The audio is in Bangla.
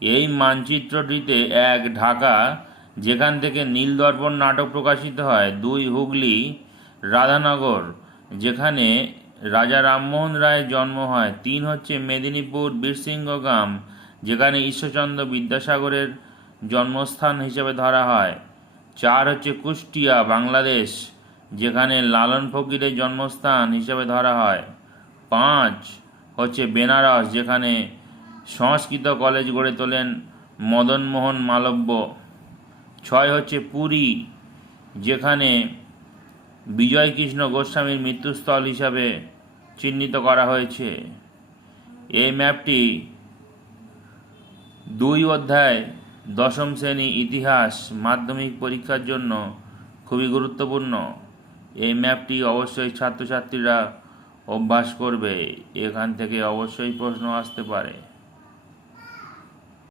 এই মানচিত্রটিতে 1 ঢাকা, যেখান থেকে নীলদর্পণ নাটক প্রকাশিত হয়। 2 হুগলি রাধানগর, যেখানে রাজা রামমোহন রায়ের জন্ম হয়। 3 হচ্ছে মেদিনীপুর বীরসিংহগ্রাম, যেখানে ঈশ্বরচন্দ্র বিদ্যাসাগরের জন্মস্থান হিসেবে ধরা হয়। 4 হচ্ছে কুষ্টিয়া বাংলাদেশ, যেখানে লালন ফকিরের জন্মস্থান হিসেবে ধরা হয়। 5 হচ্ছে বেনারস, যেখানে সংস্কৃত কলেজ গড়ে তোলেন মদনমোহন মালব্য। 6 হচ্ছে পুরী, যেখানে বিজয়কৃষ্ণ গোস্বামীর মৃত্যুস্থল হিসাবে চিহ্নিত করা হয়েছে। এই ম্যাপটি 2 অধ্যায় 10ম শ্রেণী ইতিহাস মাধ্যমিক পরীক্ষার জন্য খুবই গুরুত্বপূর্ণ। এই ম্যাপটি অবশ্যই ছাত্রছাত্রীরা অভ্যাস করবে, এখান থেকে অবশ্যই প্রশ্ন আসতে পারে।